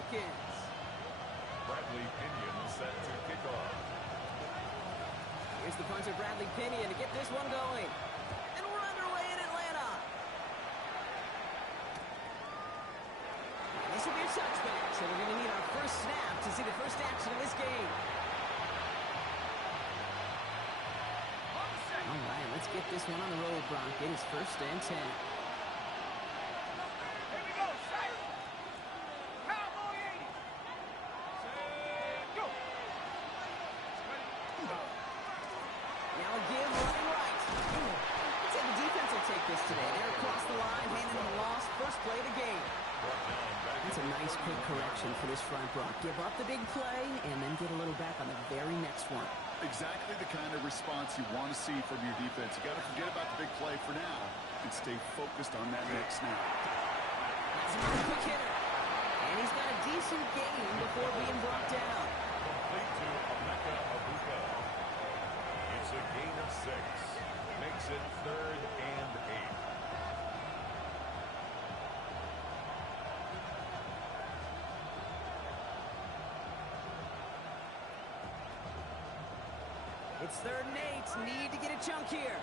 Falcons. Bradley Pinion set to kick off. Here's the punter, Bradley Pinion, to get this one going. And we're underway in Atlanta. This will be a touchback, so we're going to need our first snap to see the first action of this game. All right, let's get this one on the road, Bronk. It is 1st and 10. Here we go, straight. Cowboy 80. Go. Now a give, running right. Let's say the defense will take this today. They're across the line, handing them a loss. First play of the game. That's a nice quick correction for this front, Bronk. Give up the big play and then get a little back on the very next one. Exactly the kind of response you want to see from your defense. You got to forget about the big play for now and stay focused on that next snap. That's another quick hitter. And he's got a decent gain before being brought down. Complete to Emeka Abuka. It's a gain of 6. Makes it 3rd and 8. It's 3rd and 8. Need to get a chunk here.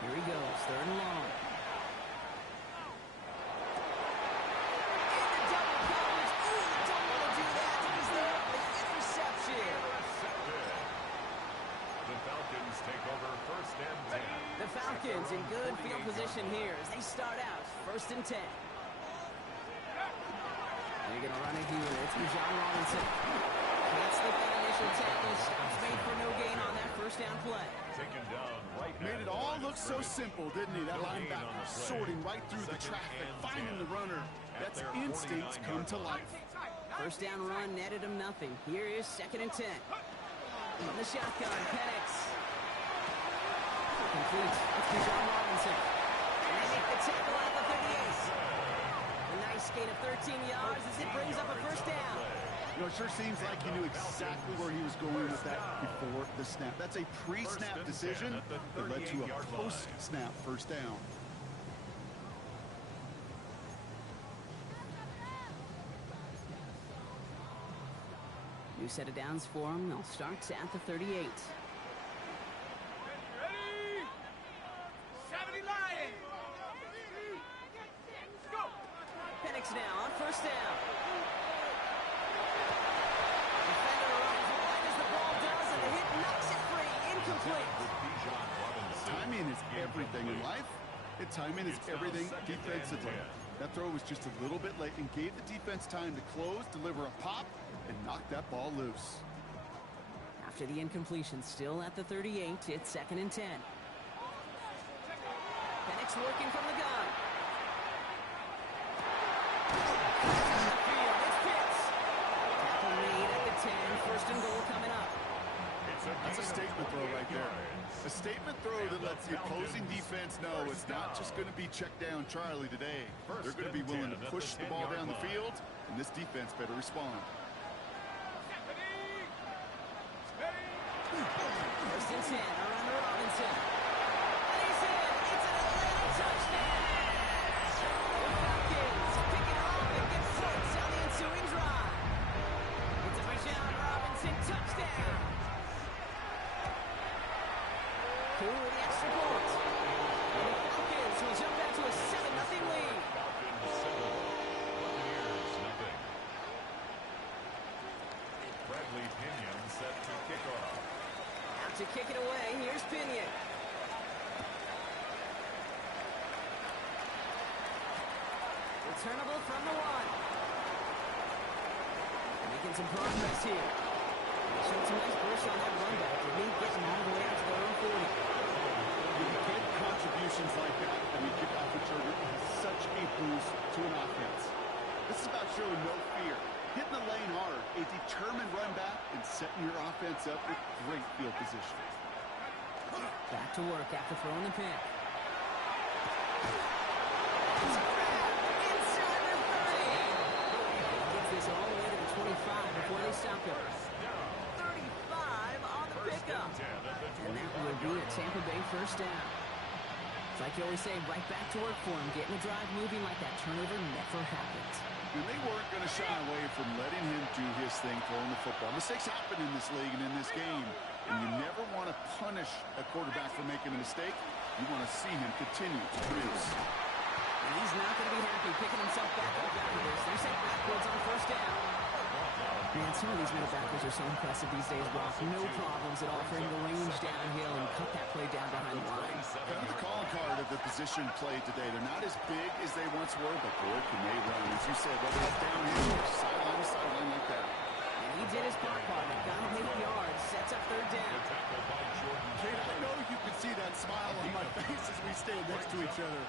Here he goes, 3rd and long. Take over 1st and 10. The Falcons in good field position here as they start out 1st and 10. They're going to run it here. It's John Robinson. Can't slip that initial tackle. Stops made for no gain on that 1st down play. Taken down right. Made it all look so simple, didn't he? That linebacker sorting right through the traffic, finding the runner. That's instincts come to life. 1st down run netted him nothing. Here is 2nd and 10. From the shotgun, Penix. Complete. It's John Robinson. And they make the tackle at the 38. A nice gain of 13 yards as it brings up a 1st down. You know, it sure seems like he knew exactly where he was going with that before the snap. That's a pre-snap decision that led to a post-snap 1st down. New set of downs for him. They'll start at the 38. Penix now on 1st down. Defender runs wide as the ball does, and the hit knocks it free. Incomplete. Timing is everything in life, and timing is everything defensively. That throw was just a little bit late and gave the defense time to close, deliver a pop, and knock that ball loose. After the incompletion, still at the 38, it's 2nd and 10. Penix working from the gun. Tackle made at the 10. 1st and goal coming up. That's a statement throw right there. A statement throw that lets the opposing defense know it's not just going to be check down Charlie today. They're going to be willing to push the ball down the field, and this defense better respond. 1st and 10 around the Robinson. And he's in. It's an Atlanta touchdown. The Falcons pick it up and get points on the ensuing drive. It's a John Robinson touchdown. Cool with the extra point. And the Falcons will jump out to a 7-0 lead. Falcons 7, Buccaneers nothing. Bradley Pinion set to kick off. Out to kick it away. Here's Pinion. Returnable from the 1. Making some progress here. They showed some nice burst on that run back. They didn't get them all the way out to their own 40. When you get contributions like that, I mean, kickoff returner has such a boost to an offense. This is about showing no fear, hitting the lane hard, a determined run back, and setting your offense up with great field position. Back to work after throwing the pick. Inside the 30. Gets this all the way to the 25 before they stop him. 35 on the pickup. And that will be a Tampa Bay first down. It's like you always say, right back to work for him. Getting the drive moving like that turnover never happened. And they weren't going to shy away from letting him do his thing throwing the football. Mistakes happen in this league and in this game. And you never want to punish a quarterback for making a mistake. You want to see him continue to produce. And he's not going to be happy picking himself back up out of this. They're set backwards on first down. Man, some of these middle backers are so impressive these days, Brock. No problems at all for him to range downhill and cut that play down behind the line. Kind of the calling card of the position played today. They're not as big as they once were, but boy, can they run. As you said, whether it's downhill or sideline to sideline like that. And he did his part. Got him 8 yards. Sets up third down. Kate, I know you can see that smile on my face as we stand next to each other.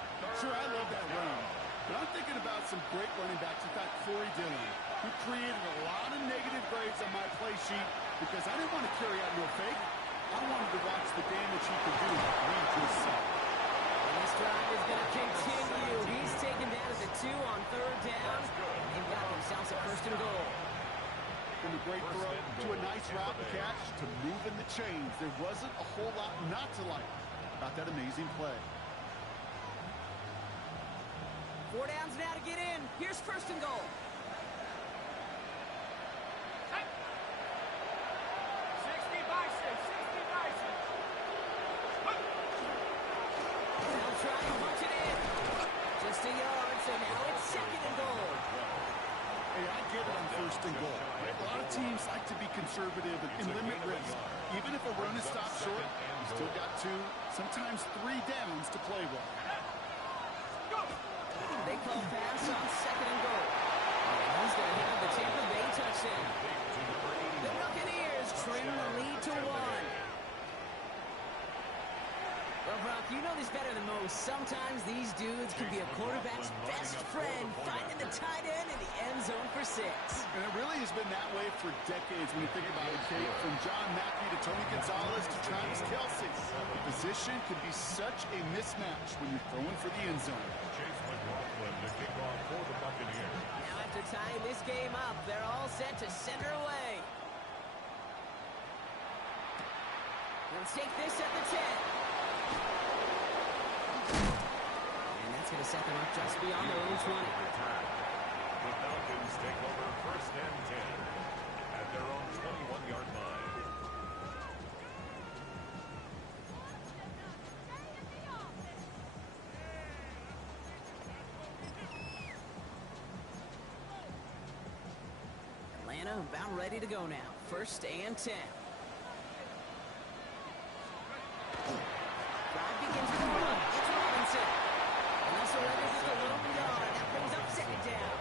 Sure, I love that run. But I'm thinking about some great running backs. In fact, Corey Dillon, who created a lot of negative grades on my play sheet because I didn't want to carry out no fake. I wanted to watch the damage he could do. Read this up. And this drive is going to continue. He's taken down at the 2 on third down. And they've got themselves a first and goal. From a great throw to a nice route and catch to moving the chains. There wasn't a whole lot not to like about that amazing play. 4 downs now to get in. Here's first and goal. 60 Bison, 60 Bison. They'll try and punch it in. Just a yard, so now it's second and goal. Hey, I get it on first and goal. A lot of teams like to be conservative and limit risk. Even if a run is stopped short, you still got 2, sometimes 3 downs to play with. They call pass on second and goal. And he's going to have the Tampa Bay touchdown. The Buccaneers trim the lead to 1. Well, Brock, you know this better than most. Sometimes these dudes can be a quarterback's best friend, finding the tight end in the end zone for 6. And it really has been that way for decades when you think about it, Kate. From John Mackey to Tony Gonzalez to Travis Kelce. The position can be such a mismatch when you're throwing for the end zone. To kick off for the Buccaneers. Now after tying this game up, they're all set to center away. Let's take this at the 10. And that's going to set them up just beyond their own 20. The Falcons take over first and 10 at their own 21-yard line. About ready to go now. First and 10. Drive begins with a run. It's Robinson. And also Leonard with a little yard. That brings up second down.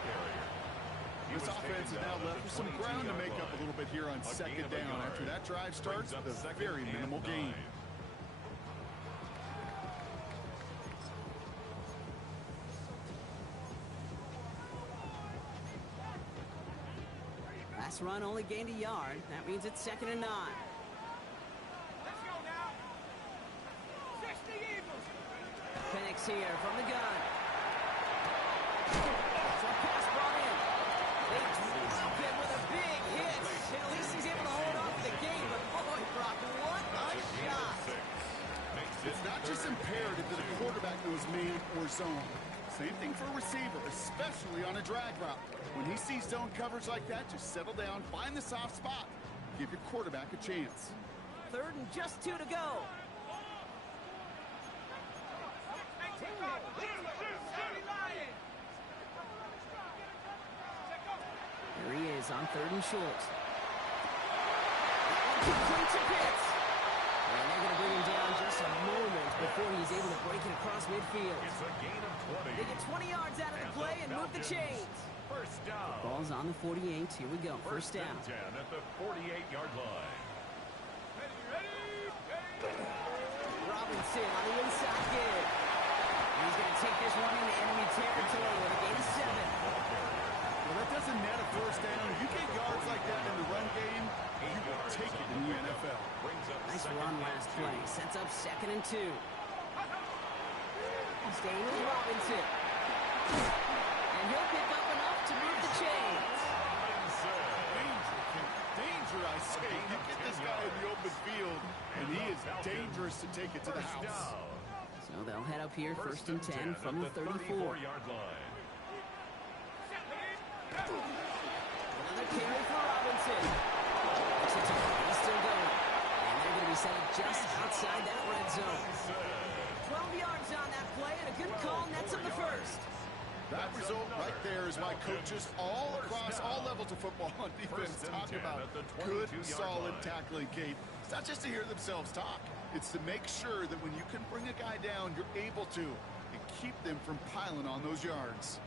This offense is now left with some ground to make up a little bit here on second down. After that drive starts with a very minimal gain. Last run only gained a yard. That means it's second and 9. Let's go now. 60 Eagles. Penix here from the gun. So a pass brought in. They drop him with a big hit. And at least he's able to hold off the game. But boy, Brock, what a shot. It's not just imperative that a quarterback knows man or zone. Same thing for a receiver, especially on a drag route. When he sees zone coverage like that, just settle down, find the soft spot. Give your quarterback a chance. Third and just 2 to go. Here he is on third and short. Complete to Pitts. And they're going to bring him down just a moment before he's able to break it across midfield. It's a gain of 20. They get 20 yards out of the play and move the chains. First down. Ball's on the 48. Here we go. First down. and 10 at the 48-yard line. Robinson on the inside give. He's going to take this one into enemy territory with a gain of 7. Well, that doesn't net a first down. You get yards like that in the run game, you will take it in the NFL. Nice run last play. Sets up 2nd and 2. Staying with Robinson. And he'll pick up enough to move the chains. Danger, I say. You get this guy in the open field, and he is dangerous to take it to the house. So they'll head up here, 1st and 10 from the 34-yard line. Another carry for Robinson. He's still going. And they're going to be set up just outside that red zone. 12 yards on that play, and a good call nets him the first. That result right there is why coaches all across all levels of football on defense talk about good, solid tackling, Kate. It's not just to hear themselves talk. It's to make sure that when you can bring a guy down, you're able to and keep them from piling on those yards.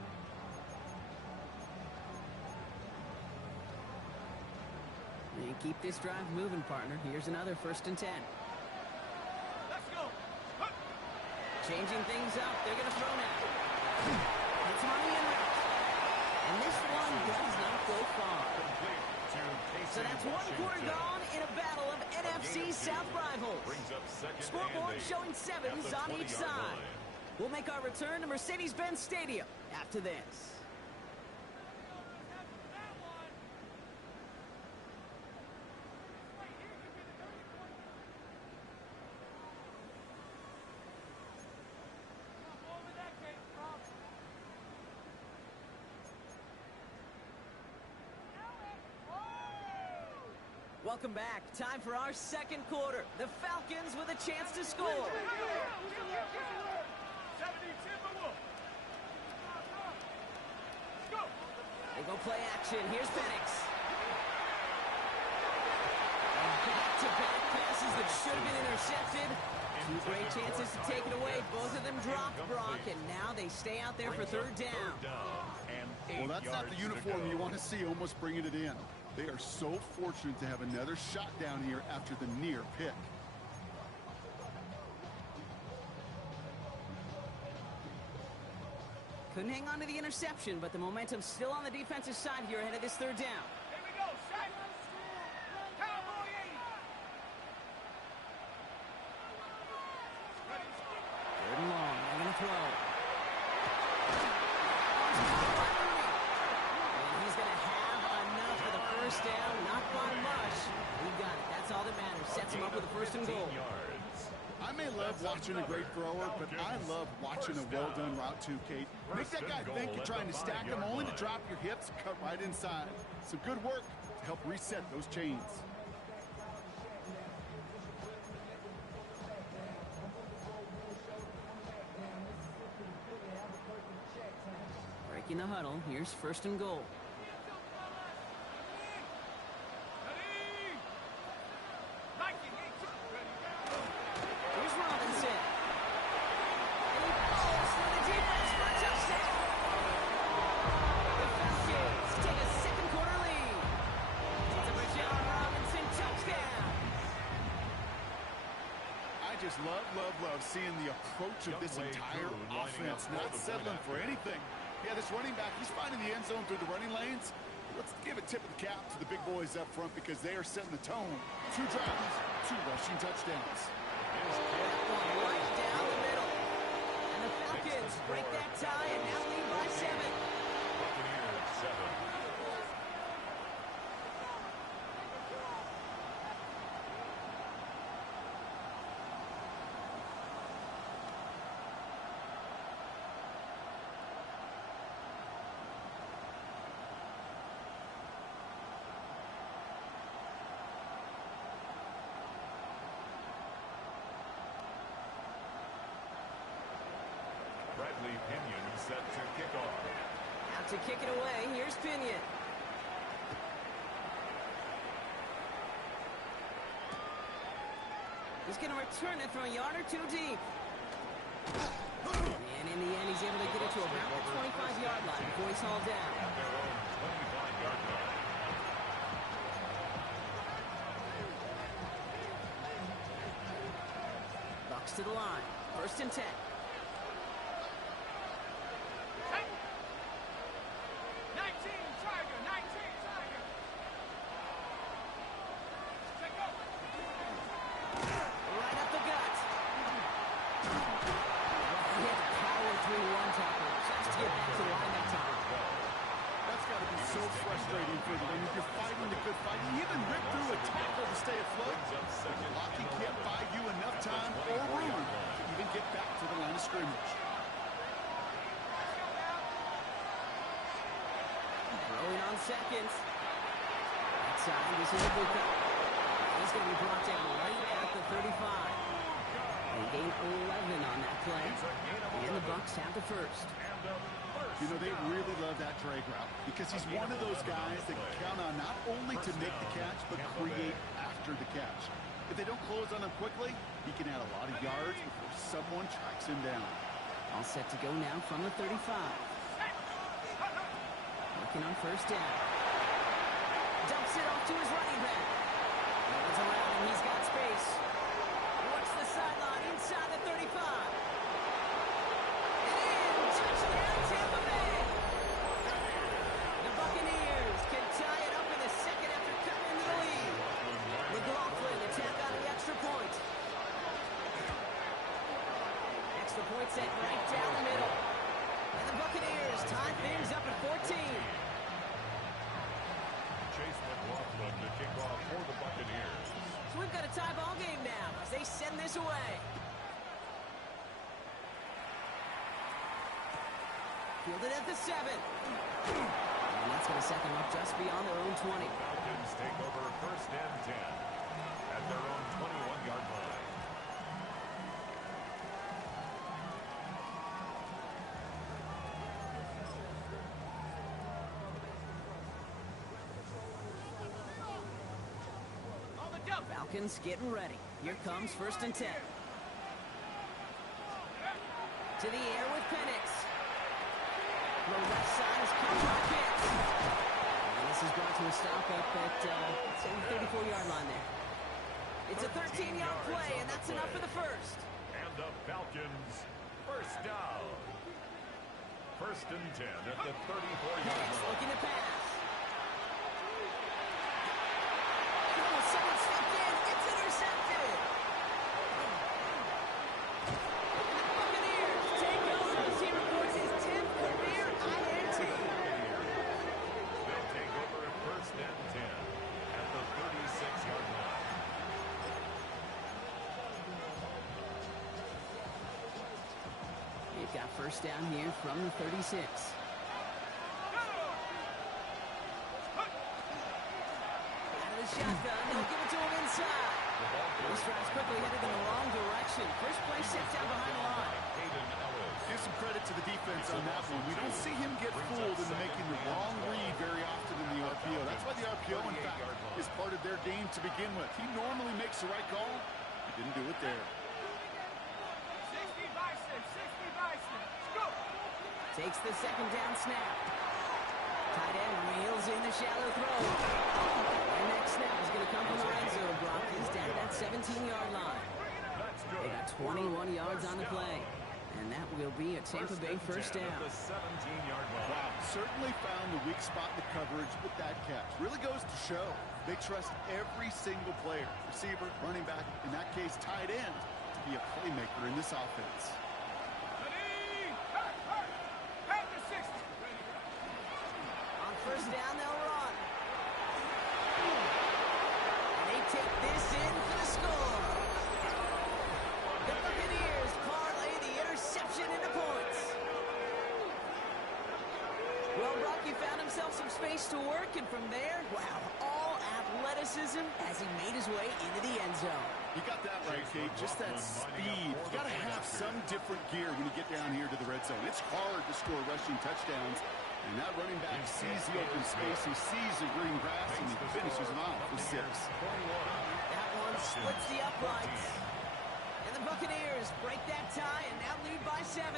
And keep this drive moving, partner. Here's another 1st and 10. Let's go. Changing things up. They're going to throw now. It's money in route. And this one does not go far. So that's 1 quarter gone in a battle of NFC South rivals. Scoreboard showing 7s on each side. We'll make our return to Mercedes-Benz Stadium after this. Welcome back. Time for our 2nd quarter. The Falcons with a chance to score. They go play action. Here's Penix. And back-to-back passes that should have been intercepted. 2 great chances to take it away. Both of them dropped, Brock, and now they stay out there for 3rd down. Well, that's not the uniform you want to see almost bringing it in. They are so fortunate to have another shot down here after the near pick. Couldn't hang on to the interception, but the momentum's still on the defensive side here ahead of this 3rd down. Here we go, Shaq. Cowboy 3rd and long. They're going to throw. Down, not by much. He got it. That's all that matters. Sets him up with a 1st and goal. I may love watching a great thrower, but I love watching a well-done route too, Kate. Make that guy think you're trying to stack him, only to drop your hips, cut right inside. Some good work to help reset those chains. Breaking the huddle. Here's 1st and goal. Love seeing the approach of this entire offense, not settling for anything. Yeah, this running back, he's finding the end zone through the running lanes. Let's give a tip of the cap to the big boys up front because they are setting the tone. 2 drives, 2 rushing touchdowns. Right down the middle. And the Falcons break that tie and now lead by 7. Buccaneers 7. Pinion set to kick off. Out to kick it away. Here's Pinion. He's going to return it from a yard or 2 deep. And in the end, he's able to get it to about the 25-yard line before he's hauled down. At their own 25-yard line. Bucs to the line. 1st and 10. frustrating for them. If you're fighting the good fight, you even rip through a tackle to stay afloat. Blocking can't buy you enough time or room to even get back to the line of scrimmage. Throwing on seconds. That time, this is a Bucs. He's going to be brought down right at the 35. They gain 11 on that play. And the Bucs have the first. You know, they really love that drag route because he's one of those guys that can count on not only to make the catch, but create after the catch. If they don't close on him quickly, he can add a lot of yards before someone tracks him down. All set to go now from the 35. Working on first down. Dumps it off to his running back. Runs around and he's got space. Works the sideline inside the 35. And in, touchdown Tampa Bay. The Buccaneers can tie it up in the second after cutting into the lead. McLaughlin attack on the extra point. Extra point set right down the middle. And the Buccaneers tie things up at 14. Chase McLaughlin to kick off for the Buccaneers. So we've got a tie ball game now as they send this away. Fielded at the 7. And that's going to set them up just beyond their own 20. Falcons take over first and 10 at their own 21-yard line. Falcons getting ready. Here comes first and 10. To the air with Penix. The left side is caught by Pitts. And this is brought to a stop up at the 34-yard line there. It's a 13-yard play, and that's enough for the first. And the Falcons first down. First and 10 at the 34-yard Penix line. looking to pass. Someone stepped in. It's intercepted. The Buccaneers take over as he records his 10th career INT. They'll take over at first and 10 at the 36-yard line. They've got first down here from the 36. Shotgun, they'll give it to him inside. This drive's quickly headed in the wrong direction. First play set down behind the line. Give some credit to the defense on that one. We don't see him get fooled into making the wrong read very often in the RPO. That's why the RPO, in fact, is part of their game to begin with. He normally makes the right call. He didn't do it there. 60 Bison, 60 Bison. Let's go. Takes the second down snap. Tight end reels in the shallow throw. And next snap is going to come from the red zone. Brock is down at that 17-yard line. They got 21 yards on the play. And that will be a Tampa Bay first down. The 17-yard line. Wow, certainly found the weak spot in the coverage with that catch. Really goes to show they trust every single player, receiver, running back, in that case tight end, to be a playmaker in this offense. Ready. Pass the 60. On first down, they'll run. And they take this in for the score. The Buccaneers parlay the interception into points. Well, Brock, he found himself some space to work, and from there, wow, all athleticism as he made his way into the end zone. You got that right, Kate. Just that speed. You got to have some different gear when you get down here to the red zone. It's hard to score rushing touchdowns. And that running back sees the open space, he sees the green grass, and he finishes him off with 6. That one splits the uprights. And the Buccaneers break that tie and now lead by 7.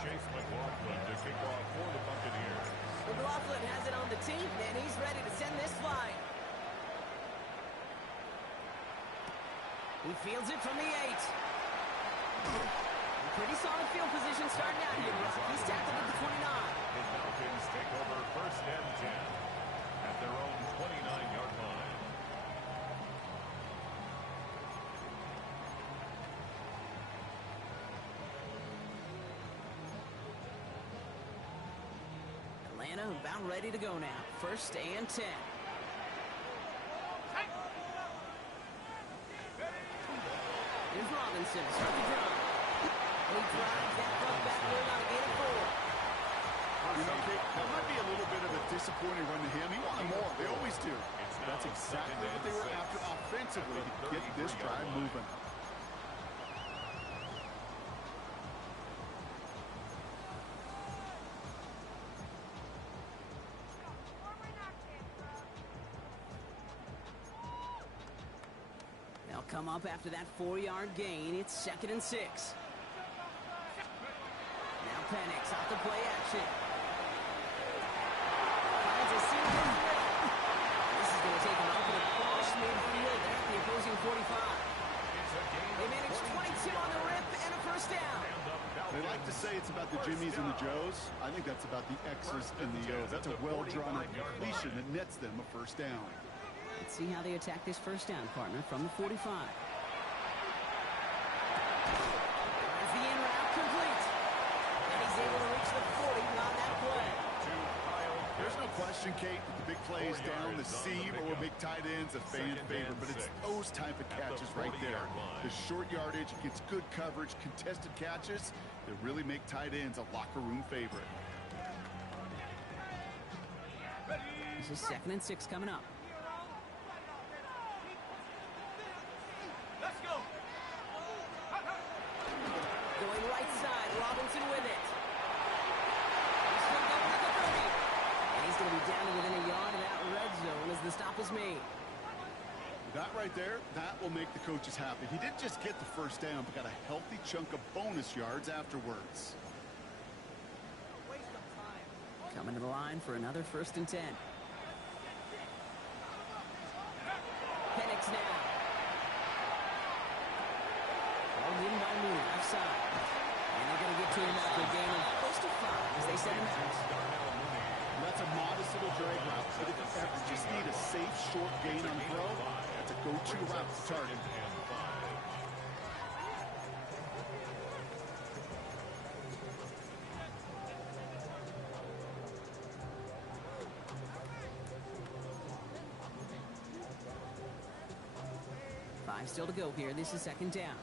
Chase McLaughlin to kick off for the Buccaneers. McLaughlin has it on the team, and he's ready to send this flying. He fields it from the 8. Pretty solid field position starting out here, Brock. He's tackled at the 29. The Falcons take over first and 10 at their own 29-yard line. Atlanta about ready to go now. 1st and 10. Here's Robinson. Start the drive. And he drives that front backward on a gain of 4. You know, Kate, that might be a little bit of a disappointing run to him. He wanted more. They always do. That's exactly what they were after offensively to get this drive moving. They'll come up after that 4-yard gain. It's 2nd and 6. Now Penix off the play action. Finds a seam in the middle. This is going to take him up across midfield at the opposing 45. They managed 22 on the rip and a 1st down. They like to say it's about the Jimmies and the Joes. I think that's about the X's and the O's. That's a well-drawn completion that nets them a 1st down. Let's see how they attack this 1st down, partner, from the 45. As the in route complete. And he's able to reach the 40 on that play. There's no question, Kate, that the big plays down the seam or big tight ends a fan favorite, but it's those type of catches right there. The short yardage gets good coverage, contested catches that really make tight ends a locker room favorite. This is 2nd and 6 coming up. Let's go. Going right side, Robinson with it. He's still going to the 30. And he's going to be down to within a yard of that red zone as the stop is made. That right there, that will make the coaches happy. He didn't just get the 1st down, but got a healthy chunk of bonus yards afterwards. Coming to the line for another 1st and 10. Penix now. Ball in by Moon, left side. And they're going to get to him after a gain of close to 5 as they send him out. That's a modest little drag route, but if you ever just need a safe, short gain on throw, that's a go-to route to target. Five still to go here. This is 2nd down.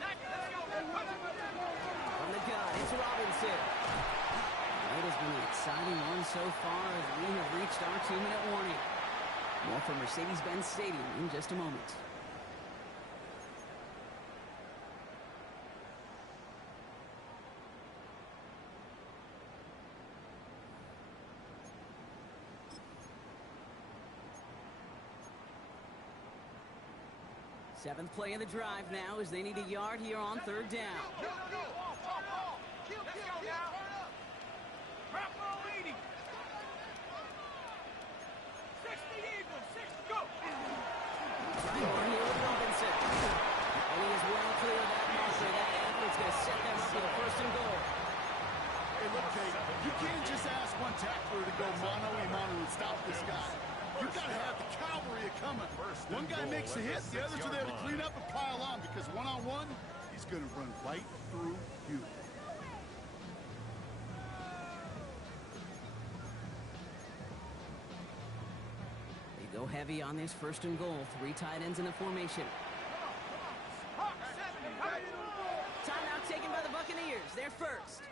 From the gun, it's Robinson. It has been an exciting one so far as we have reached our 2-minute warning. More from Mercedes-Benz Stadium in just a moment. Seventh play of the drive now as they need a yard here on 3rd down. Let's go now. Crap roll 80. 60 Eagles. 6 go. Right on here with Robinson. And he is well clear of that marker. That effort's going to set them up with a 1st and goal. Hey, look, Kate, you can't just ask one tackler to go mano-a-mano and stop this guy. You got to have the cavalry coming. One guy makes a hit, the others are there to clean up and pile on because one-on-one, he's going to run right through you. They go heavy on this 1st and goal. 3 tight ends in the formation. Timeout taken by the Buccaneers. They're first.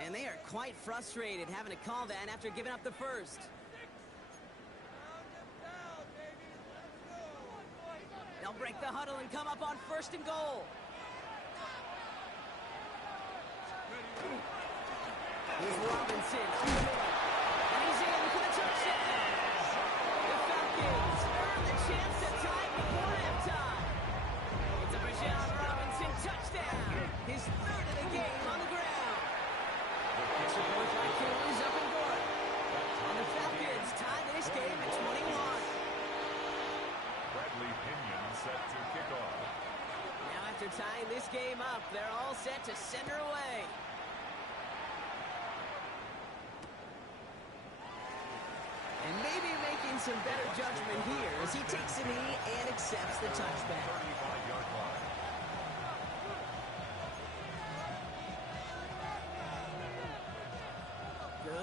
And they are quite frustrated having to call that after giving up the 1st. They'll break the huddle and come up on 1st and goal. Here's Robinson up the middle. And he's in for the touchdown. The Falcons earn the chance to tie before halftime. It's a Bijan Robinson touchdown. His 3rd of the game on the ground. Extra point by Cool is up and good. And the Falcons tie this game at 21. Bradley Pinion set to kick off. Now after tying this game up, they're all set to send her away. And maybe making some better judgment here as he takes a knee and accepts the touchback. 35-yard line.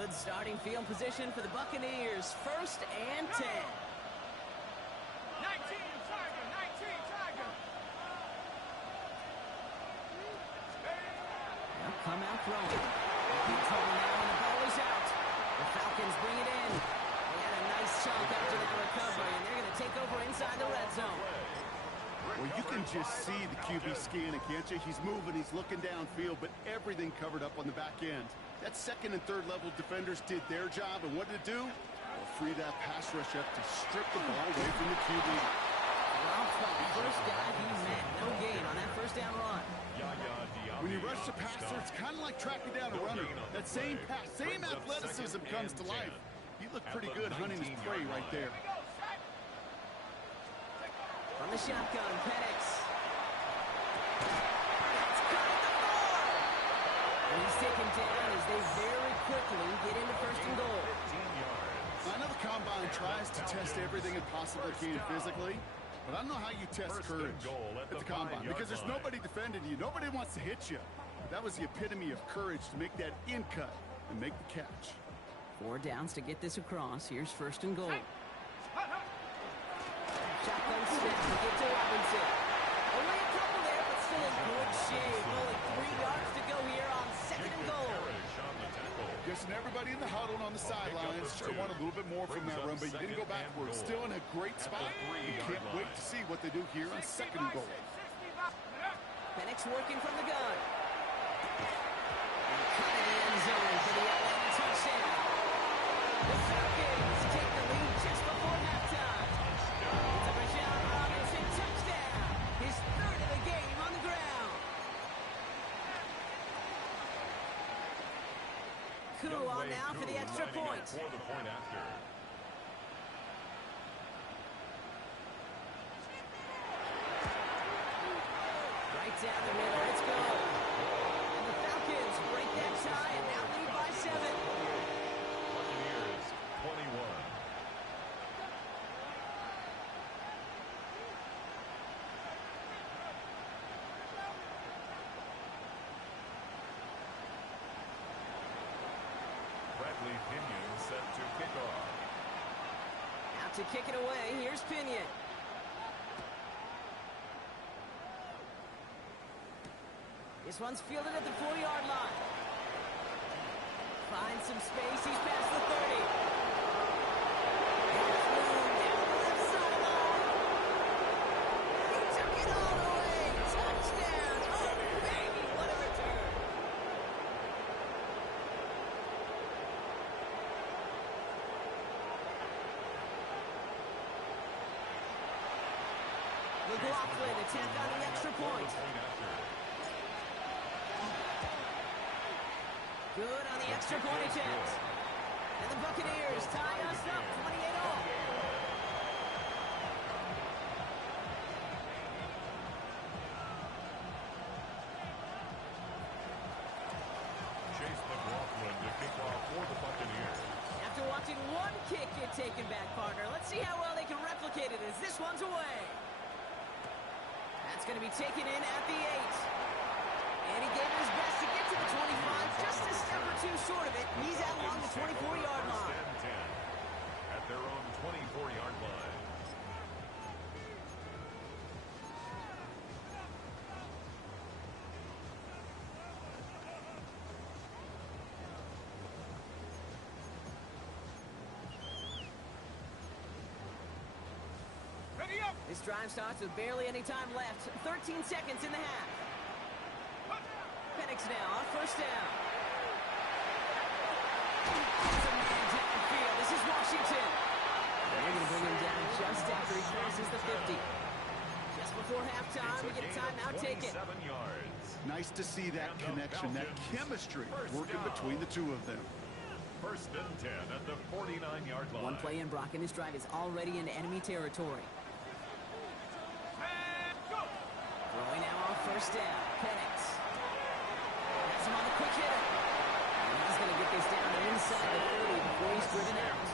Good starting field position for the Buccaneers. 1st and 10. 19 Tiger, 19 Tiger. They'll come out throwing. Big trouble now, and the ball is out. The Falcons bring it in. They had a nice chunk after that recovery, and they're going to take over inside the red zone. Well, you can just see the QB scanning, can't you? He's moving, he's looking downfield, but everything covered up on the back end. That 2nd and 3rd level defenders did their job, and what did it do? Well, free that pass rush up to strip the ball away from the QB. Well, first guy he met. No gain on that 1st down run. When you rush the passer, it's kind of like tracking down a runner. That same pass, same athleticism comes to life. He looked pretty good hunting his prey right there. From the shotgun, Penix. That's cut at the 4. And he's taken down as they very quickly get into 1st and goal. I know the combine tries to test everything it possibly can physically, but I don't know how you test courage at the combine because there's nobody defending you. Nobody wants to hit you. That was the epitome of courage to make that in cut and make the catch. 4 downs to get this across. Here's 1st and goal. Shotgun snap to get to Robinson. Only a couple there, but still in good shape. Only 3 yards to go here on 2nd and goal. Just everybody in the huddle and on the sidelines sure want a little bit more from that run, but you didn't go backwards. Still in a great spot. You can't wait to see what they do here on 2nd and goal. Penix working from the gun. And cut in the end zone for the Atlanta touchdown. The Falcons take the lead just before halftime. It's a Rashawn Robinson touchdown. His 3rd of the game on the ground. Coup on now for the extra point. Right down the middle, let's go. And the Falcons break that tie and now lead by 7. Buccaneers 21. Bradley Pinion set to kick off. Out to kick it away, here's Pinion. This one's fielded at the 4-yard line. Finds some space, he's past the 30. There's room down the left sideline. He took it all the way. Touchdown. Oh, baby, what a return. McLaughlin attack on the extra point. Good on the extra point attempt. And the Buccaneers tie us up 28-all. Chase McLaughlin to kick off for the Buccaneers. After watching one kick get taken back, partner, let's see how well they can replicate it as this one's away. That's going to be taken in at the 8. And he gave it his best to get to the 25, just a step or 2 short of it. He's out along the 24-yard line. First and 10 at their own 24-yard line. Ready up. This drive starts with barely any time left. 13 seconds in the half. Penix now on 1st down. It's a man downfield. This is Washington. They're going to bring him down just after he crosses the 50. Just before halftime, we get a timeout taken. 7 yards. Nice to see that connection, that chemistry working between the two of them. 1st and 10 at the 49-yard line. One play in, Brock, and this drive is already into enemy territory. And go. Throwing now on 1st down. Penix. Has him on the quick hitter. And he's going to get this down to inside the 30 before he's driven out.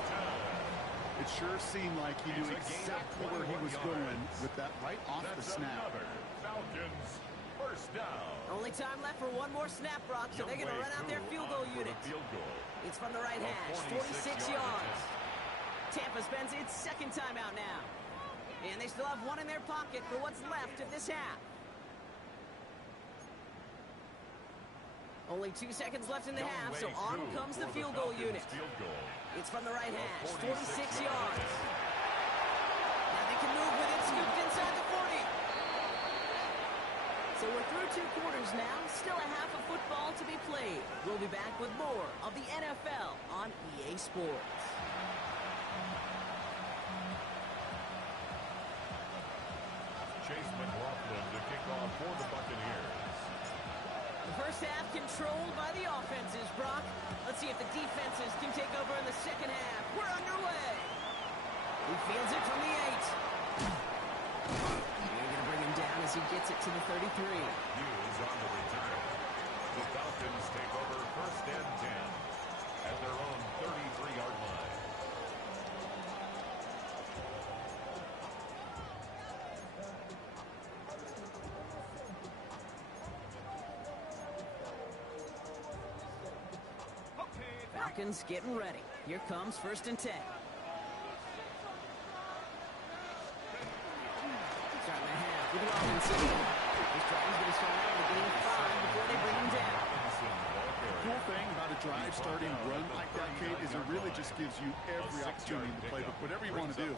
It sure seemed like he knew exactly where he was going with that right off the snap. Falcons 1st down. Only time left for one more snap, Brock, so they're going to run out their field goal unit. Field goal. It's from the right hash, 46 yards. Tampa spends its second timeout now. And they still have one in their pocket for what's left of this half. Only 2 seconds left in the half, so on comes the field goal unit. It's from the right hash, 46 yards. Now they can move with it, scooped inside the 40. So we're through 2 quarters now, still a half of football to be played. We'll be back with more of the NFL on EA Sports. Chase McLaughlin to kick off for the Buccaneers. The first half controlled by the offenses, Brock. Let's see if the defenses can take over in the second half. We're underway. He fields it from the 8. They're going to bring him down as he gets it to the 33. Hughes on the return. The Falcons take over first and 10 at their own 33-yard line. Falcons getting ready. Here comes first and 10. Starting the half with Robinson. This drive is going to start out with getting 5 before they bring him down. The cool thing about a drive starting run like that, Kate, is it really just gives you every opportunity to play whatever you want to do.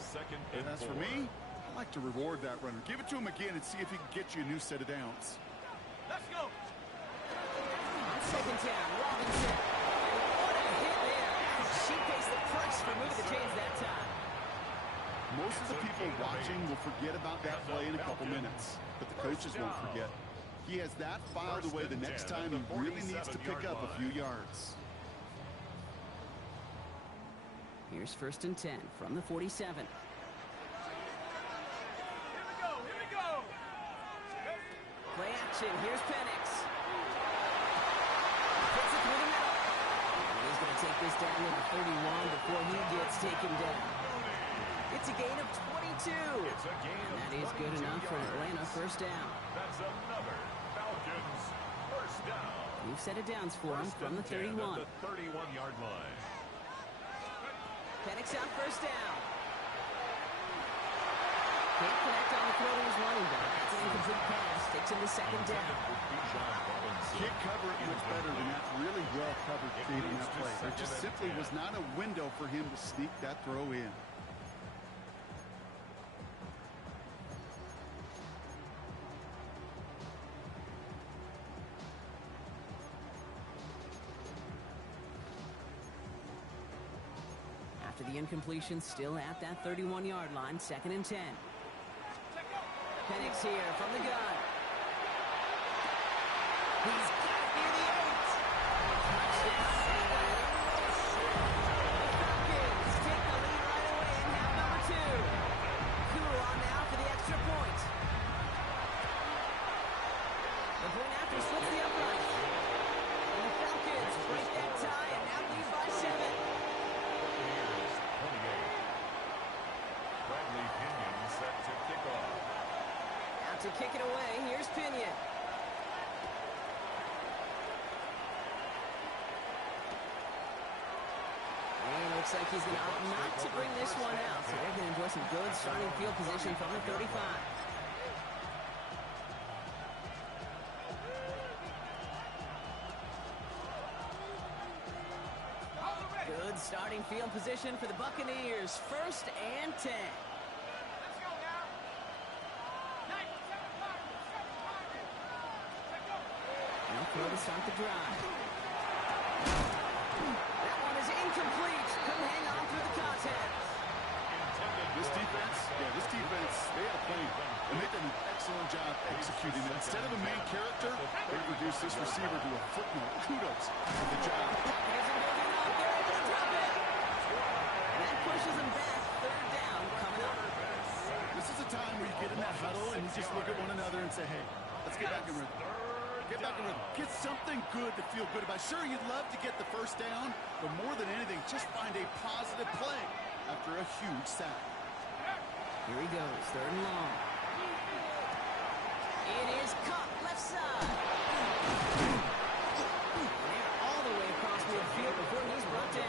And as for me, I like to reward that runner. Give it to him again and see if he can get you a new set of downs. Let's go. On second down, Robinson. What a hit there. She pays the price for moving the chains that time. Most of the people watching will forget about that play in a couple minutes, but the coaches won't forget. He has that filed away the next time he really needs to pick up a few yards. Here's first and 10 from the 47. Here we go. Here we go. Play action. Here's Penix. Puts it through the middle. And he's going to take this down to the 31 before he gets taken down. It's a gain of 22. And that is good enough for Atlanta first down. That's another Falcons first down. New set of downs for him from the 31. At the 31-yard line. Penix out first down. Can't connect on the throw to his running back. That's an incomplete pass. Takes him to second down. Can't cover it much better than that. Really well covered feed in that play. There just simply was not a window for him to sneak that throw in. After the incompletion, still at that 31-yard line, second and 10. Penix here from the gun. He's got it near the 8. Touchdown. The Falcons take the lead right away in half number 2. Cool on now for the extra point. The point after splits the upright. And the Falcons break that tie and now lead by 7. Bradley Pinion set to kick off. Out to kick it away, here's Pinion. And looks like he's going to opt not to bring this one out. So they're going to enjoy some good starting field position from the 35. Good starting field position for the Buccaneers. First and 10. Let's go now. 9, 7, 5, 7, 5. Let's go. And throw to start the drive. That one is incomplete. Couldn't hang on through the contest. This defense, they had a plan. And they did an excellent job executing it. Instead of a main character, they reduced this receiver to a footnote. Kudos for the job. Here's him moving up. They're able to drop it. And that pushes him back. Third down coming up. This is a time where you get in that huddle and you just look at one another and say, hey, let's get back in rhythm. Get back in rhythm. Get something good to feel good about. Sure, you'd love to get the first down, but more than anything, just find a positive play after a huge sack. Here he goes. Third and long. It is caught left side. And they're all the way across midfield before he's brought down.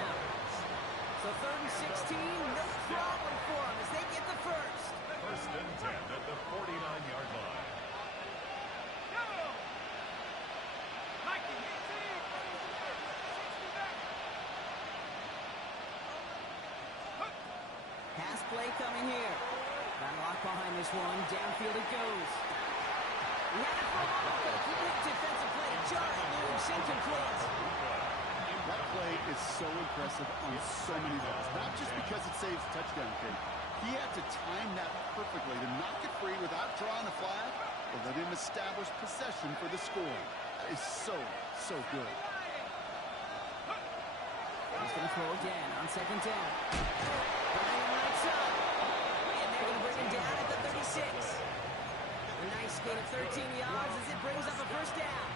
play coming here. Got locked behind this one. Downfield it goes. He had it for a moment, but a complete defensive play. Just loose, incomplete. That play is so impressive on so many levels. Not just because it saves a touchdown, Kate. He had to time that perfectly to knock it free without drawing a flag or let him establish possession for the score. That is so, so good. He's going to throw again on second down. Brian lights up. And they're going to bring him down at the 36. A nice gain of 13 yards as it brings up a first down.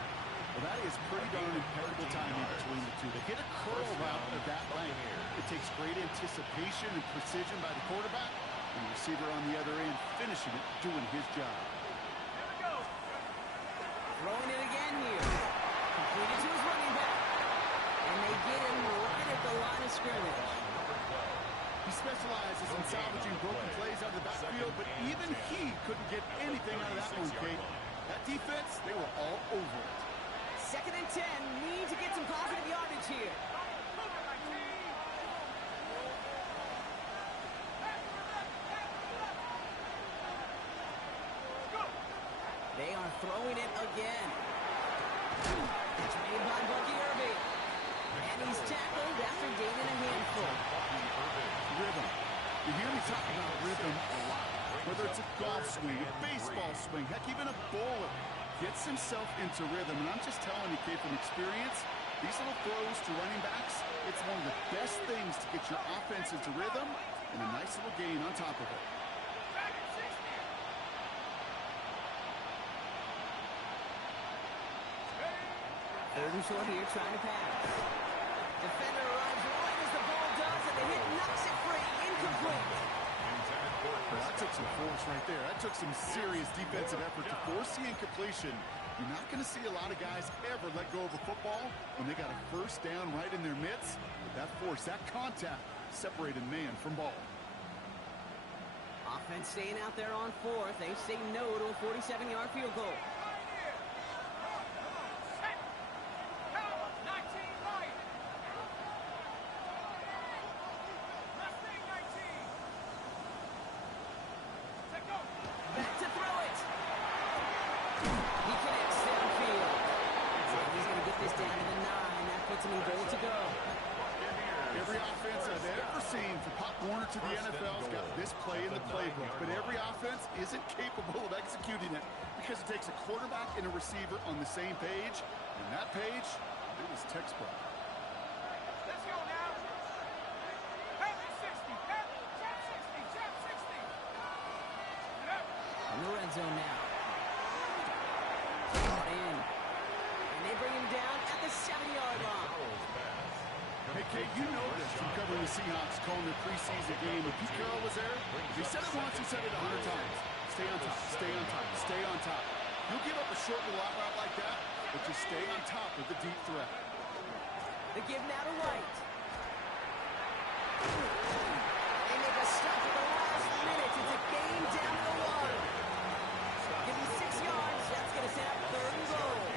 Well, that is pretty darn impeccable timing between the two. They hit a curl route of that length. It takes great anticipation and precision by the quarterback, and the receiver on the other end finishing it, doing his job. Throwing it again here. Completed to his running back. And they get him right at the line of scrimmage. He specializes in salvaging broken plays out of the backfield, but even he couldn't get anything out of that one, Kate. That defense, they were all over it. 2nd and 10. Need to get some positive yardage here. They are throwing it again. It's made by Bucky Irving. And he's tackled after gaining a handful. Rhythm. You hear me talk about rhythm a lot. Whether it's a golf swing, a baseball swing, heck, even a bowler. Gets himself into rhythm. And I'm just telling you, Kate, from experience, these little throws to running backs, it's one of the best things to get your offense into rhythm and a nice little gain on top of it. Third and short here, trying to pass. Defender arrives right as the ball does, and the hit knocks it free. Incomplete. Well, that took some force right there. That took some serious defensive effort to force the incompletion. You're not going to see a lot of guys ever let go of a football when they got a first down right in their midst. But that force, that contact, separated man from ball. Offense staying out there on 4th. They say no to a 47-yard field goal. Every offense I've ever seen from Pop Warner to the NFL's got this play in the playbook, but every offense isn't capable of executing it because it takes a quarterback and a receiver on the same page, and that page, it was textbook. Let's go now. Pat 60, Pat, jab 60, jab 60. In the red zone now. Brought in. And they bring him down at the 7-yard line. Hey, Kate, you know this from covering the Seahawks, calling their preseason game. If Pete Carroll was there, he said it once, he said it 100 times. Stay on top, stay on top, stay on top. You'll give up a short little out route like that, but just stay on top of the deep threat. They give now to White. They make a stop at the last minute. It's a game down to the wire. Give him 6 yards. That's going to set up 3rd and goal.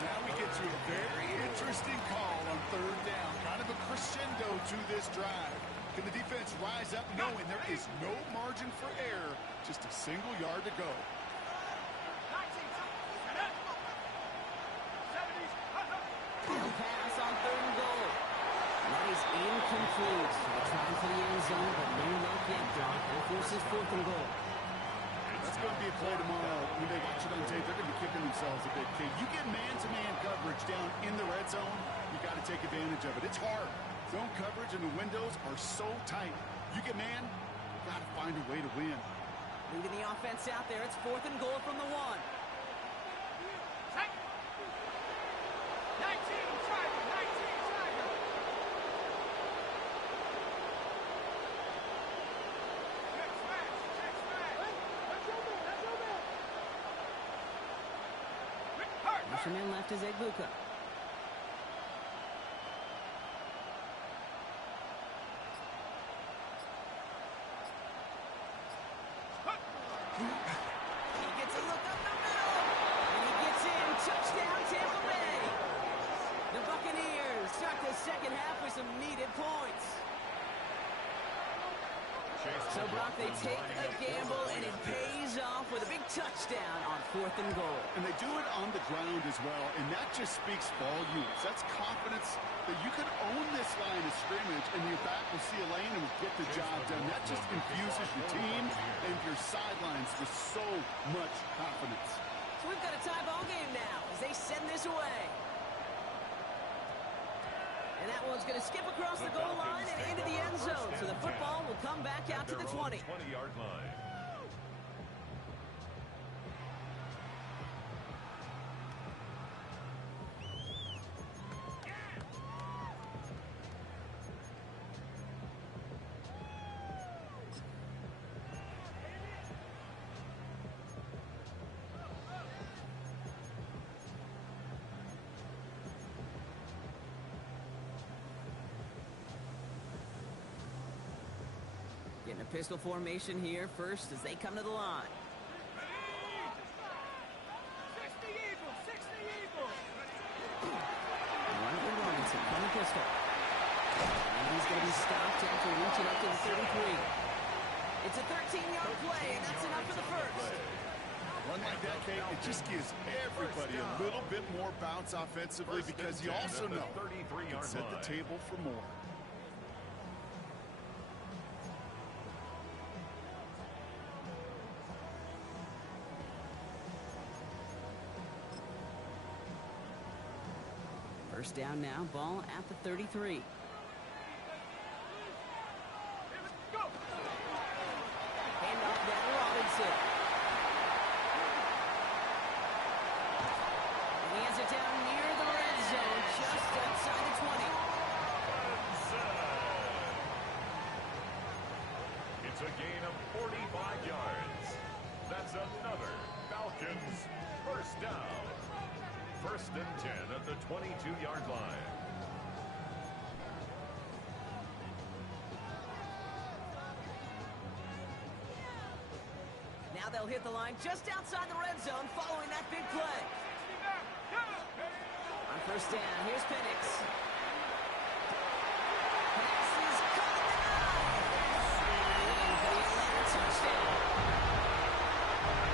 Now we get to a very interesting call on 3rd down. Kind of a crescendo to this drive. Can the defense rise up knowing there is no margin for error? Just a single yard to go. They'll pass on 3rd and goal. That is incomplete. They're trying for the end zone, but no luck yet. That forces 4th and goal. That's going to be a play tomorrow. When they watch it on tape, they're going to be kicking themselves a bit, Kate. You get man-to-man coverage down in the red zone, you got to take advantage of it. It's hard. Zone coverage and the windows are so tight. You get man, you got to find a way to win. Leading the offense out there. It's 4th and goal from the 1. 19, Tiger, 19, Tiger. Check smash, check smash. Let's go, man, let's go, man. Fisherman left is Egbuka. He gets a look up the middle. And he gets in. Touchdown, Tampa Bay. The Buccaneers start the second half with some needed points. So, Brock, they take a gamble, and it pays off with a big touchdown on 4th and goal. And they do it on the ground as well, and that just speaks volumes. That's confidence that you can own this line of scrimmage, and your back will see a lane and will get the job done. That just infuses your team and your sidelines with so much confidence. So we've got a tie ball game now as they send this away. And that one's going to skip across the goal line and into the end zone. So the football will come back out to the 20. 20-yard line. Getting a pistol formation here first as they come to the line. 60 Eagles, 60 Eagles. Running Robinson from the pistol. And he's going to be stopped after reaching up to the 33. It's a 13-yard play, and that's enough for the first. One like that, Kate, it just gives everybody a little bit more bounce offensively because you also know you can set the table for more. First down now, ball at the 33. Hand off down to Robinson. And he has it down near the red zone, just outside the 20. It's a gain of 45 yards. That's another Falcons first down. First and 10 at the 22-yard line. Now they'll hit the line just outside the red zone following that big play. On first down, here's Penix. Pass is caught at the 9. And for the Atlanta touchdown.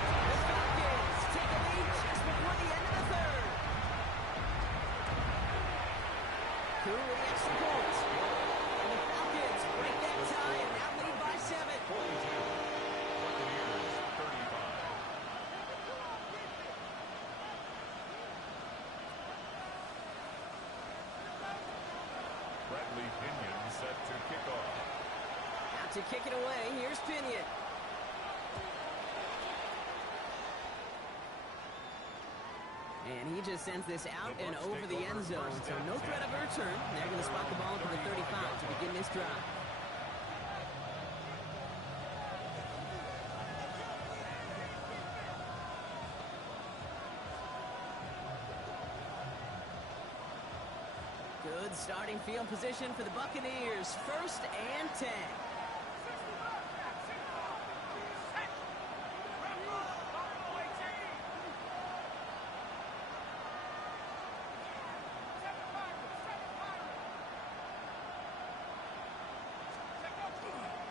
The Falcons take a lead just before the end of the third. Through the extra points. And the Falcons break that tie and now lead by 7. Bradley Pinion set to kick off. Out to kick it away, here's Pinion. And he just sends this out and over the end zone, so no threat of a return. They're going to spot the ball to the 35 to begin this drive. Good starting field position for the Buccaneers. First and 10.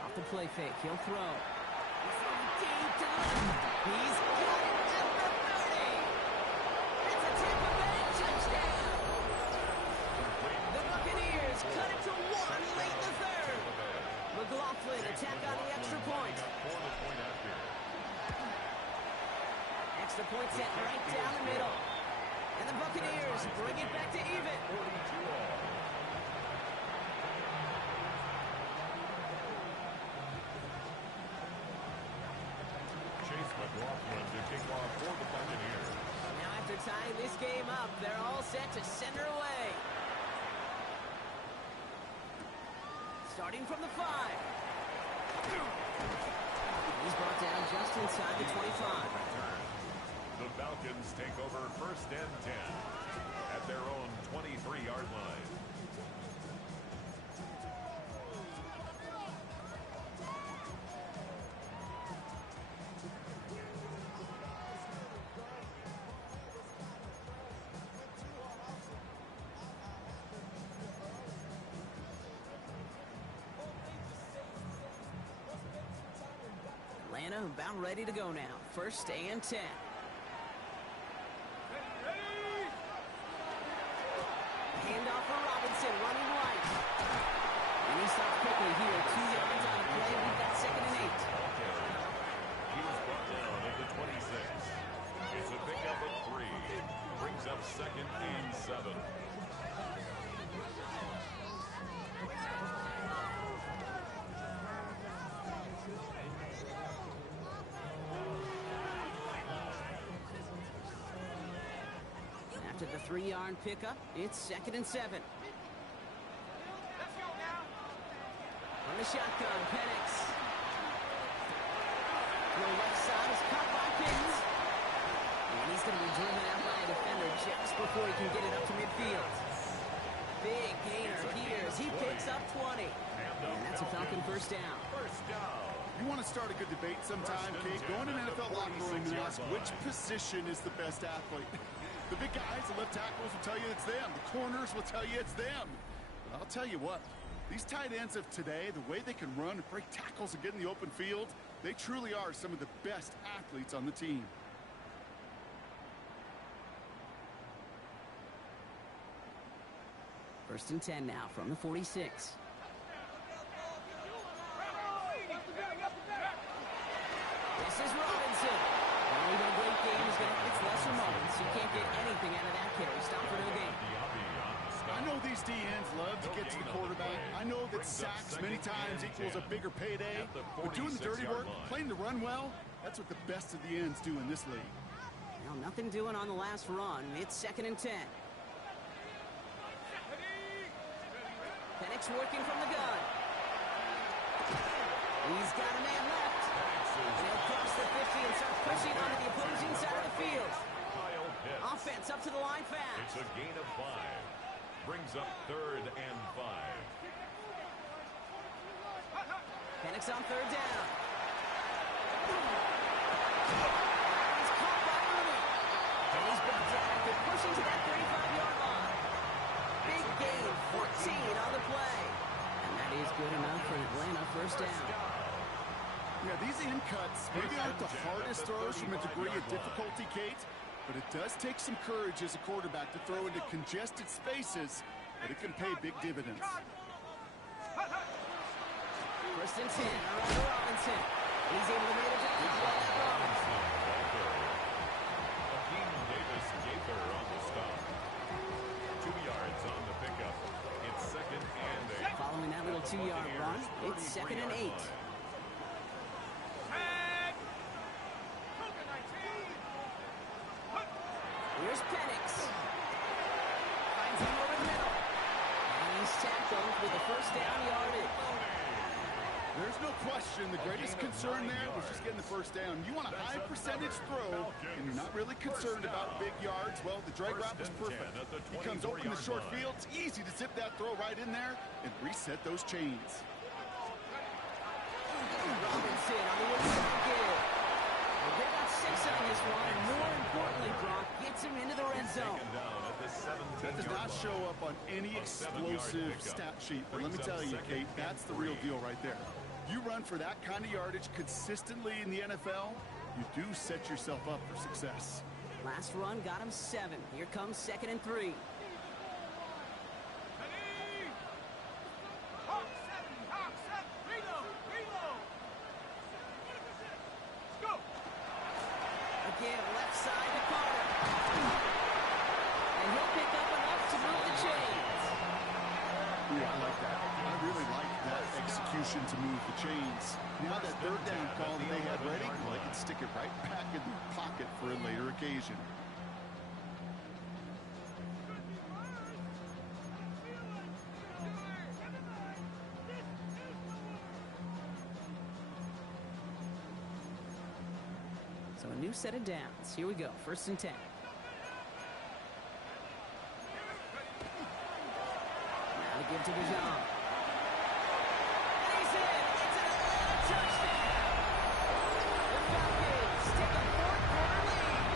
Off the play fake, he'll throw. Deep to the left. He's got it at the 30. That's a Tampa Bay touchdown. The Buccaneers cut it to 1 late in the third. McLaughlin attack on the extra point. Extra point set right down the middle. And the Buccaneers bring it back to even. McLaughlin to kick off for the Buccaneers. Now after tying this game up, they're all set to send her away. Starting from the 5. He's brought down just inside the 25. The Falcons take over first and 10 at their own 23-yard line. Atlanta about ready to go now. 1st and 10. Handoff for Robinson, running right. And he stops quickly here. 2 yards on the play. We've got 2nd and 8. He was brought down at the 26. It's a pickup of 3. Brings up 2nd and 7. After the 3-yard pickup, it's 2nd and 7. Let's go now. On the shotgun, Penix. The left side is caught by Pittman. And he's going to be driven out by a defender just before he can get it up to midfield. Big gainer here as he picks up 20. And that's a Falcon 1st down. First down. You want to start a good debate sometime, Kate? Go in an NFL locker room and ask which position is the best athlete. The big guys, the left tackles will tell you it's them. The corners will tell you it's them. But I'll tell you what, these tight ends of today, the way they can run, break tackles, and get in the open field, they truly are some of the best athletes on the team. First and 10 now from the 46. This is Robinson. Well, even a great game is going to have its lesser moments. You can't get anything out of that carry. Stop for no gain. I know these DNs love to get to the quarterback. I know that sacks many times equals a bigger payday. But doing the dirty work, playing the run well, that's what the best of the ends do in this league. Well, nothing doing on the last run. It's 2nd and 10. Penix working from the gun. He's got a man left. And he'll cross the 50 and start pushing onto the opposing side of the field. Offense up to the line fast. It's a gain of 5. Brings up 3rd and 5. Penix on 3rd down. He's caught by Mooney. And he's brought down after pushing to that 35-yard line. Big gain, 14 on the play. And that is good enough for an Atlanta 1st down. Yeah, these in cuts maybe aren't the hardest throws from a degree of difficulty, Kate, but it does take some courage as a quarterback to throw into congested spaces, but it can pay big dividends. 1st and 10, around to Robinson. He's able to make it down. Robinson. Akeem Davis-Gaither on the stop. 2 yards on the pickup. It's 2nd and 8. Following that little 2-yard run, it's 2nd and 8. Here's Penix. Finds him over the middle. And he's tackled with a 1st down yardage. There's no question the greatest concern there was just getting the 1st down. You want a high percentage throw, and you're not really concerned about big yards. Well, the drag route was perfect. He comes open the short field. It's easy to zip that throw right in there and reset those chains. Robinson on the inside give. They got 6 on this one, and more importantly, Brock gets him into the red zone. That does not show up on any explosive stat sheet, but let me tell you, Kate, that's the real deal right there. You run for that kind of yardage consistently in the NFL, you do set yourself up for success. Last run got him 7. Here comes 2nd and 3. Again, left side to Carter. And he'll pick up enough to move the chains. Ooh, I like that. I really like that execution to move the chains. Now that 3rd down call that they had ready, well, they can stick it right back in their pocket for a later occasion. So a new set of downs. Here we go. 1st and 10. Now to give to Bijan. And he's in. It's an Atlanta touchdown. The Falcons take a 4th-quarter lead.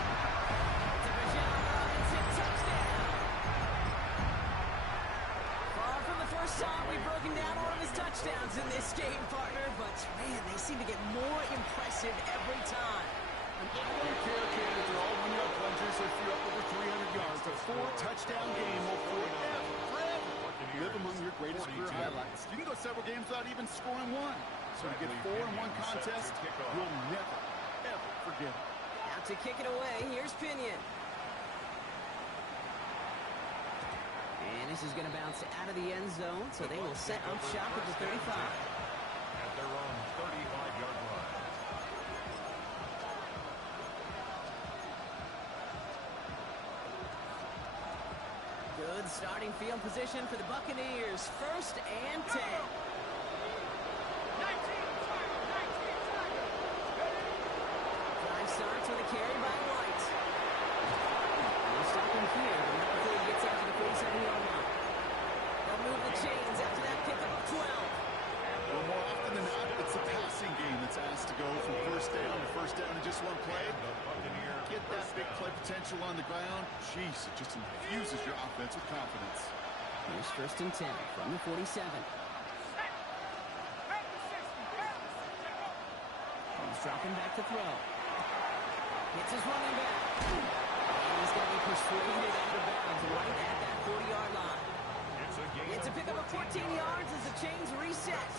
It's a Bijan Robinson touchdown. Far from the first time we've broken down one of his touchdowns in this game, partner, but, man, they seem to get more impressive every time. I don't care, kid, if they're all one-yard plungers or if you're up over 300 yards. A 4-touchdown game will forever live among your greatest career highlights. You can go several games without even scoring one. So to get 4 in one contest, you'll never, ever forget it. Out to kick it away, here's Pinion. And this is going to bounce out of the end zone, so they will set up shop at the 35. At their own 35-yard line. Good starting field position for the Buccaneers. 1st and 10. 5 starts with a carry by White. They'll stop him here, but not before he gets out to the 47-yard line. They'll move the chains after that pickup of 12. Well, more often than not, it's the passing game that's asked to go from first down to first down in just one play. Get that big play potential on the ground. Jeez, it just infuses your offense with confidence. Here's 1st and 10 from the 47. He's dropping back to throw. Hits his running back. And he's going to be persuaded out of bounds right at that 40-yard line. It's a pickup of 14 yards as the chains reset.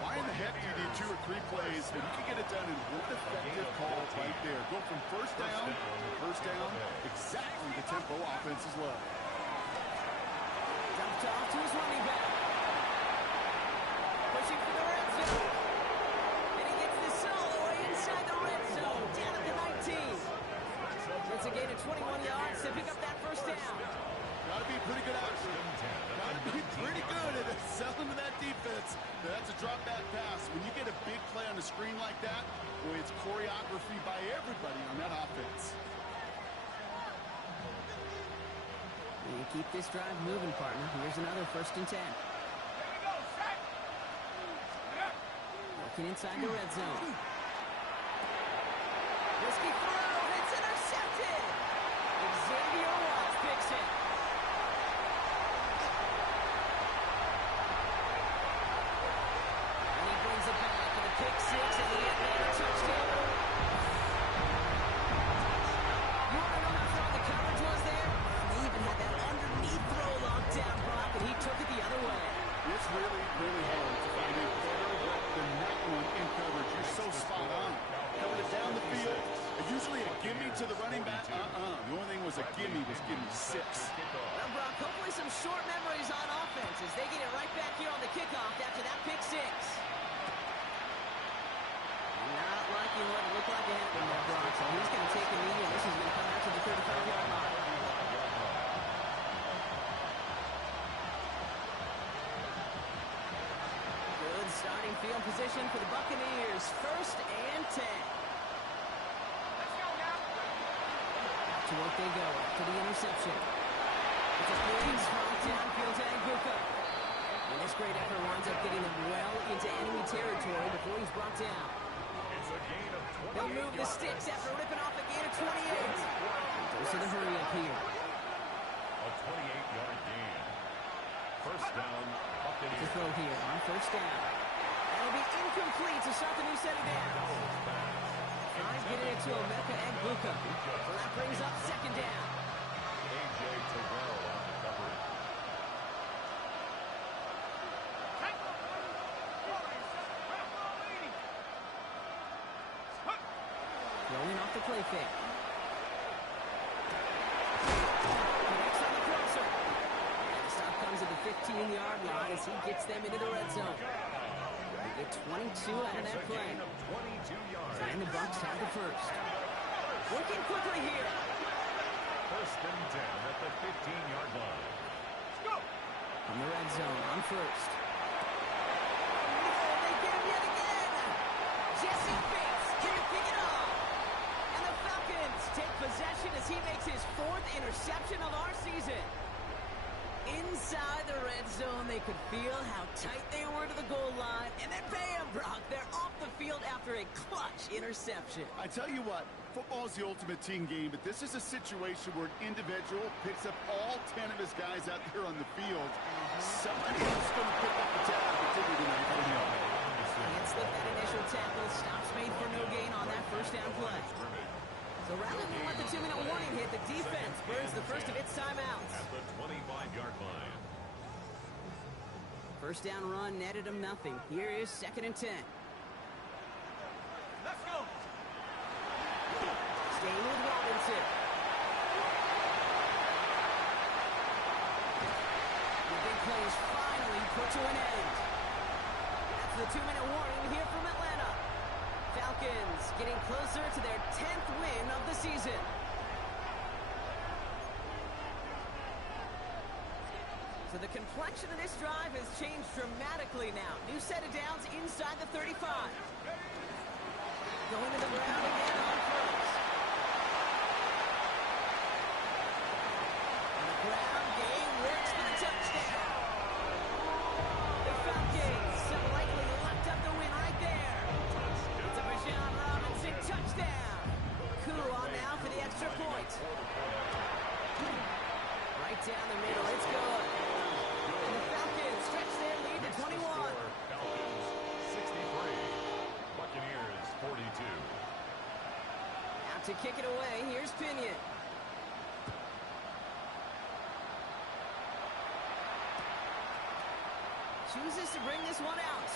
Why in the heck do you need 2 or 3 plays when you can get it done in one effective call right there? Go from first down to first down, exactly the tempo offenses love. Dumped off to his running back. Pushing for the red zone. And he gets this all the way inside the red zone, down at the 19. It's a gain of 21 yards to pick up that first down. Got to be pretty good action. Got to be pretty good at selling to that defense. That's a drop back pass. When you get a big play on the screen like that, boy, it's choreography by everybody on that offense. You keep this drive moving, partner. Here's another 1st and 10. Working inside the red zone. Risky throw. It's intercepted. Xavier Watts picks it. And he brings it back for the pick 6 and the Atlanta touchdown. You want to know how strong the coverage was there? They even had that underneath throw locked down, Brock, and he took it the other way. It's really, really hard to find a better route than that one in coverage. You're so spot on. Coming it down the field, usually a gimme to the running back. The only thing was a gimme 6. Well, Brock, hopefully some short memories on offense as they get it right back here on the kickoff after that pick 6. Not liking what it looked like ahead of him there, Brock, so he's going to take a knee, and this is going to come out to the 35-yard line. Good starting field position for the Buccaneers. 1st and 10. To work they go after the interception. It's a great strong downfield to Bucs. And this great effort winds up getting them well into enemy territory before he's brought down. They'll move the sticks after ripping off a gain of 28. Goes to the hurry up here. A 28-yard gain. First down. To throw here on 1st down. That'll be incomplete to start the new set of downs. Trying to get it into Emeka Egbuka. Well, that brings up 2nd down. A.J. Terrell on the coverage. Rolling off the play fake. Connects on the crosser. And the stop comes at the 15-yard line as he gets them into the red zone. They get 22 out of that play. And the Bucs have the first. Working quickly here. 1st and 10 at the 15-yard line. From the red zone on 1st. Oh, they get him yet again. Jesse Bates can pick it off. And the Falcons take possession as he makes his 4th interception of our season. Inside the red zone, they could feel how tight they were to the goal line. And then bam, Brock, they're off the field after a clutch interception. I tell you what, football's the ultimate team game, but this is a situation where an individual picks up all 10 of his guys out there on the field. Somebody else is going to pick up the tab, but did First down run netted him nothing. Here is 2nd and 10. Let's go. Staying with Robinson. The big play is finally put to an end. That's the 2-minute warning here from Atlanta. Falcons getting closer to their 10th win of the season. So the complexion of this drive has changed dramatically now. New set of downs inside the 35. Going to the ground again on first. And the ground game works for the touchdown. The Falcons have likely locked up the win right there. It's a Bijan Robinson touchdown. Coup on now for the extra point. Right down the middle, it's good. And the Falcons stretch their lead to 21. Falcons 63. Buccaneers 42. Out to kick it away, here's Pinion. Chooses to bring this one out.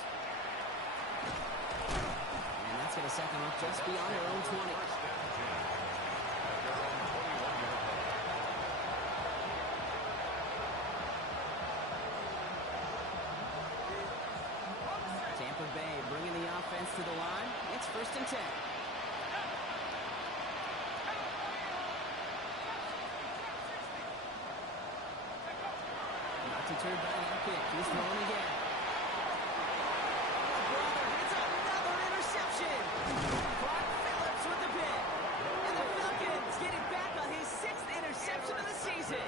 And that's going to set them up just beyond their own 20. First and 10 at their own 21-yard line. Tampa Bay bringing the offense to the line. It's 1st and 10. Not to turn back and kick. He's throwing again. Brother, it's another interception. Clark Phillips with the pick. And the Falcons getting back on his 6th interception of the season.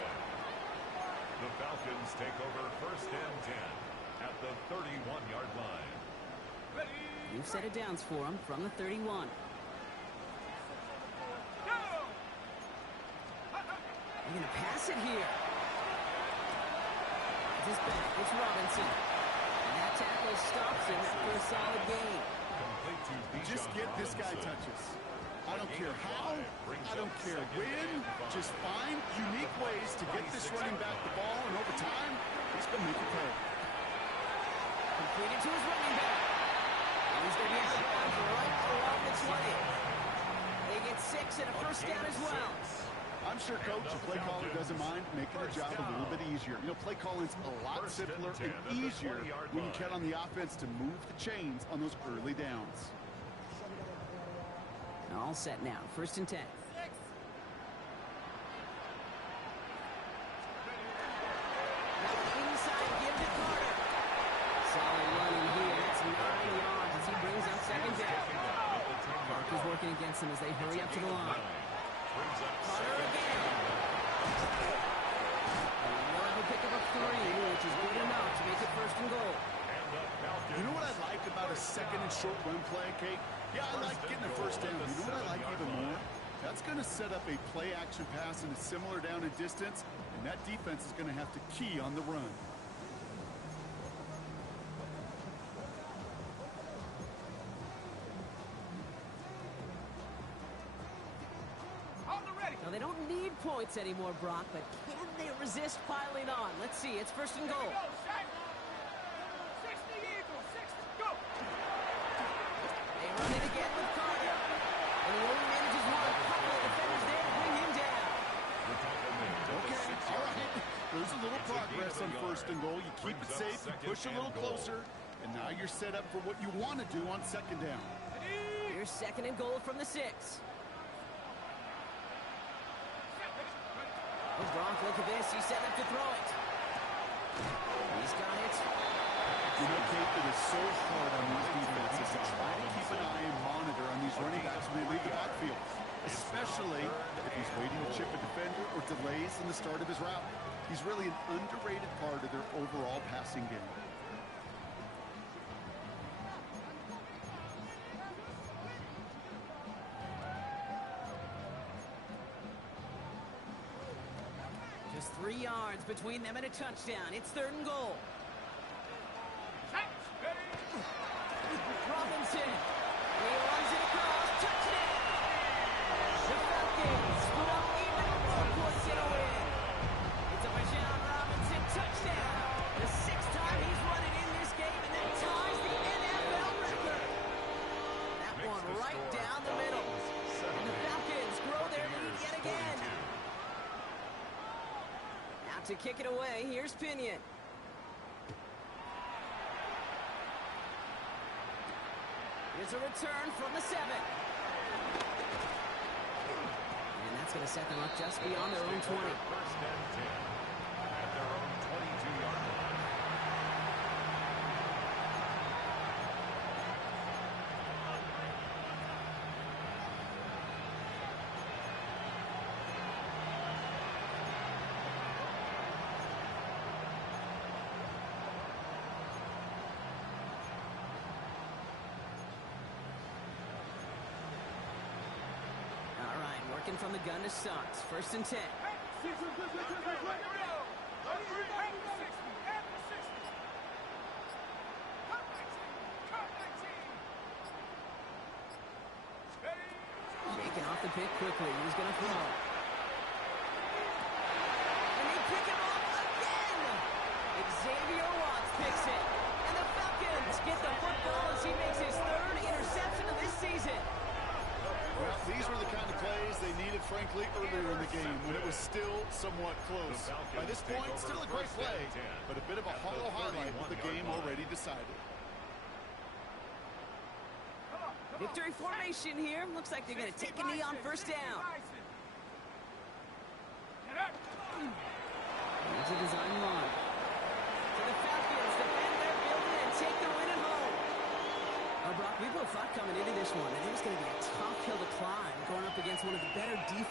The Falcons take over 1st and 10 at the 31-yard line. New set of downs for him from the 31. They're going to pass it here. Just back, it's Robinson. And that tackle stops him after a solid gain. Complete to Just Bijan get this guy Robinson. touches. I don't care how, I don't care when, just find unique ways to get this running back the ball, and over time, he's going to make it pay. Completed to his running back. And he's going to be out of bounds right around the 20. They get 6 and a first down as well. I'm sure Coach, the play caller doesn't mind making the job a little bit easier. You know, play calling's a lot simpler and easier when you count on the offense to move the chains on those early downs. All set now. 1st and 10. Inside, give to Carter. Solid running here. That's 9 yards as he brings up 2nd down. Parker's working against them as they hurry up to the line. Carter again. And they'll have a pickup of 3, which is good enough to make it 1st and goal. You know what I like about a 2nd and short run play, Kate? Yeah, I like getting a first down. You know what I like even more? That's going to set up a play-action pass in a similar down and distance, and that defense is going to have to key on the run. On the ready. Now, they don't need points anymore, Brock, but can they resist piling on? Let's see. It's 1st and goal. Go, Shaq. 60 Eagles. 60. Go. They run it again with Carter. And he only manages one. Couple of defenders there to bring him down. Okay, all right. There's a little progress on 1st and goal. You keep it safe, you push a little closer, and now you're set up for what you want to do on 2nd down. Here's 2nd and goal from the 6. Oh, Brock, look at this. He's set up to throw it. He's got it. You know, Kate, it is so hard on these defenses to try to keep an eye and monitor on these running backs when they leave the backfield, especially if he's waiting to chip a defender or delays in the start of his route. He's really an underrated part of their overall passing game. Just 3 yards between them and a touchdown. It's 3rd and goal. Robinson. He runs it across. Touchdown. The Falcons put up even more points in a win. It's a Bijan Robinson touchdown. The 6th time he's run it to kick it away. Here's Pinion. Here's a return from the 7. And that's going to set them up just beyond their own 20. First and 10 at their own 22-yard line. Working from the gun to Suggs. First and 10. Shaking off the pick quickly. He's going to throw. And they pick him off again. Xavier Watts picks it. And the Falcons get the football as he makes his 3rd interception of this season. Well, these were the kind of plays they needed, frankly, earlier in the game when it was still somewhat close. By this point, still a great play, but a bit of a hollow highlight with the game already decided. Victory formation here. Looks like they're going to take a knee on first down. Here's a design run. So the Falcons defend their building and take the win at home. Brock, we both thought coming into this one that it was going to be a tough hill to climb going up against one of the better defenses.